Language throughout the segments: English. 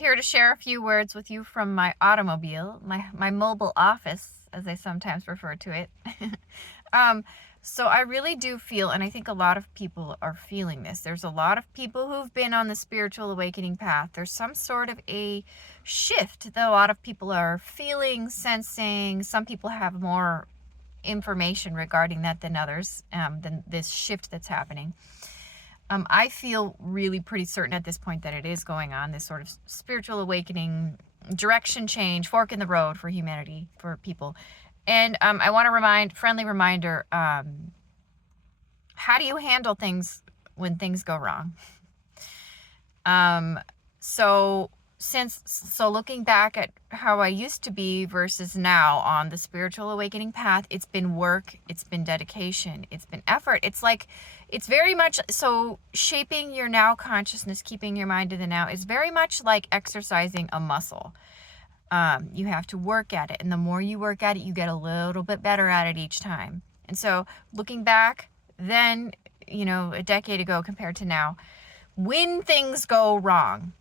here to share a few words with you from my automobile, my mobile office, as I sometimes refer to it. So I really do feel, and I think a lot of people are feeling this. There's a lot of people who've been on the spiritual awakening path. There's some sort of a shift that a lot of people are feeling, sensing. Some people have more information regarding that than others, than this shift that's happening. I feel really pretty certain at this point that it is going on, this sort of spiritual awakening, direction change, fork in the road for humanity, for people. And I want to friendly reminder, how do you handle things when things go wrong? So looking back at how I used to be versus now on the spiritual awakening path, it's been work, it's been dedication, it's been effort. It's very much so shaping your now consciousness, keeping your mind in the now is very much like exercising a muscle. You have to work at it, and the more you work at it, you get a little bit better at it each time. And so looking back then, a decade ago compared to now, when things go wrong,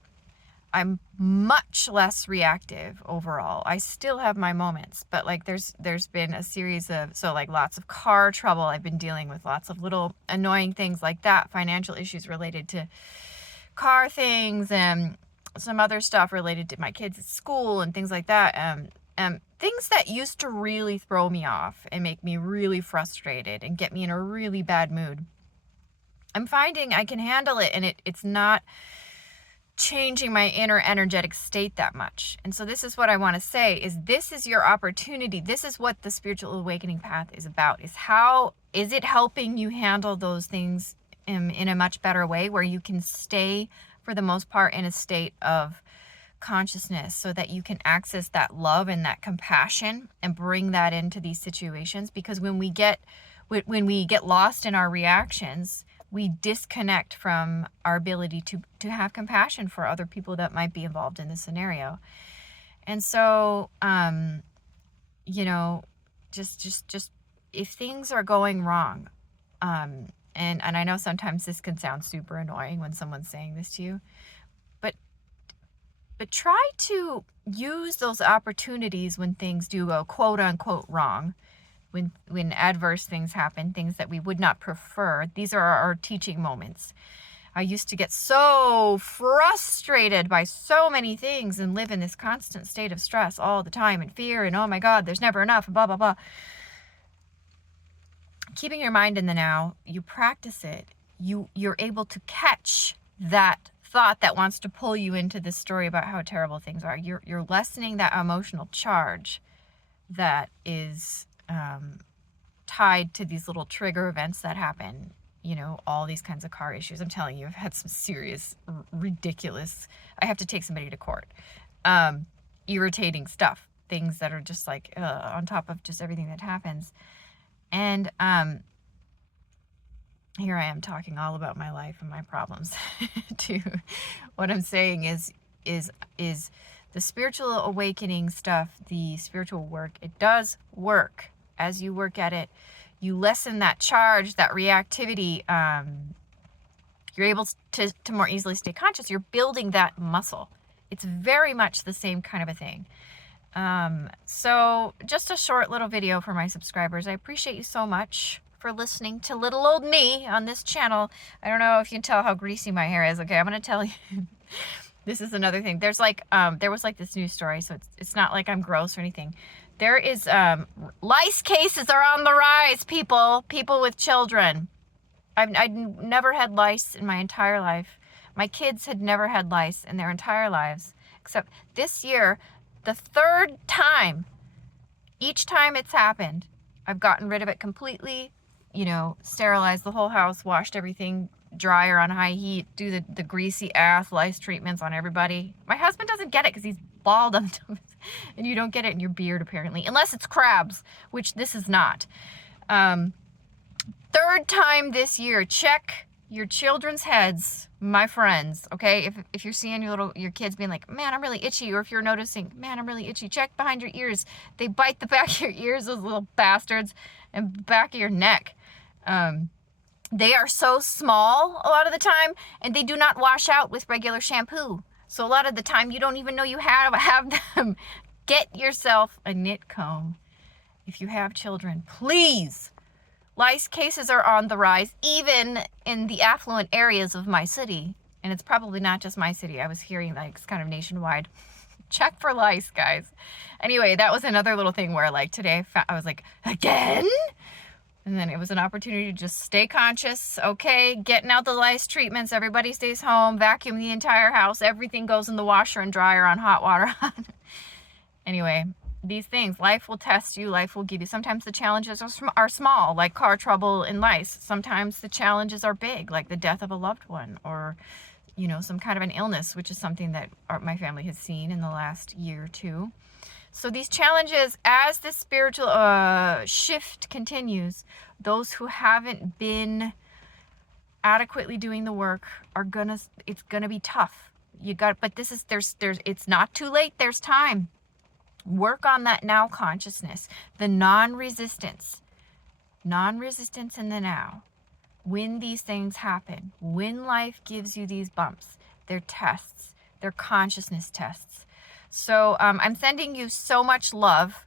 I'm much less reactive overall. I still have my moments, but there's been a series of, lots of car trouble. I've been dealing with lots of little annoying things like that, financial issues related to car things and some other stuff related to my kids at school and things like that. Things that used to really throw me off and make me really frustrated and get me in a really bad mood. I'm finding I can handle it, and it's not changing my inner energetic state that much. And so this is what I want to say is this is your opportunity. This is what the spiritual awakening path is about, is how is it helping you handle those things in a much better way where you can stay for the most part in a state of consciousness so that you can access that love and that compassion and bring that into these situations. Because when we get lost in our reactions, we disconnect from our ability to have compassion for other people that might be involved in the scenario. And so, just if things are going wrong, and I know sometimes this can sound super annoying when someone's saying this to you, but try to use those opportunities when things do go quote unquote wrong. When adverse things happen, things that we would not prefer, these are our teaching moments. I used to get so frustrated by so many things and live in this constant state of stress all the time and fear and oh my God, there's never enough and blah, blah, blah. Keeping your mind in the now, you practice it. You're able to catch that thought that wants to pull you into this story about how terrible things are. You're lessening that emotional charge that is tied to these little trigger events that happen, all these kinds of car issues. I'm telling you, I've had some serious, ridiculous, I have to take somebody to court, irritating stuff, things that are just on top of just everything that happens. And here I am talking all about my life and my problems too. What I'm saying is the spiritual awakening stuff, the spiritual work, it does work. As you work at it, you lessen that charge, that reactivity. You're able to more easily stay conscious. You're building that muscle. It's very much the same kind of a thing. So just a short little video for my subscribers. I appreciate you so much for listening to little old me on this channel. I don't know if you can tell how greasy my hair is. Okay, I'm going to tell you. This is another thing. There's there was this news story, so it's not like I'm gross or anything. There is, lice cases are on the rise, people with children. I'd never had lice in my entire life. My kids had never had lice in their entire lives, except this year, the third time, each time it's happened, I've gotten rid of it completely, sterilized the whole house, washed everything, dryer on high heat, do the greasy ass lice treatments on everybody. My husband doesn't get it because he's bald on top, and you don't get it in your beard apparently, unless it's crabs, which this is not. Third time this year. Check your children's heads, my friends, okay? If you're seeing your kids being like, man, I'm really itchy, or if you're noticing, man, I'm really itchy, check behind your ears. They bite the back of your ears, those little bastards, and back of your neck. They are so small a lot of the time, and they do not wash out with regular shampoo. So a lot of the time you don't even know you have them. Get yourself a knit comb. If you have children, please. Lice cases are on the rise, even in the affluent areas of my city. And it's probably not just my city. I was hearing like it's kind of nationwide. Check for lice, guys. Anyway, that was another little thing where like today I was like, again? And then it was an opportunity to just stay conscious. Okay, getting out the lice treatments. Everybody stays home. Vacuum the entire house. Everything goes in the washer and dryer on hot water. Anyway, these things, life will test you. Life will give you. Sometimes the challenges are small, like car trouble and lice. Sometimes the challenges are big, like the death of a loved one or, you know, some kind of an illness, which is something that my family has seen in the last year or two. So these challenges, as the spiritual shift continues, those who haven't been adequately doing the work it's gonna be tough. But it's not too late. There's time. Work on that now consciousness, the non-resistance in the now. When these things happen, when life gives you these bumps, they're tests, they're consciousness tests. So I'm sending you so much love,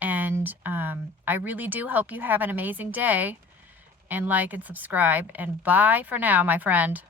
and I really do hope you have an amazing day, and like and subscribe, and bye for now, my friend.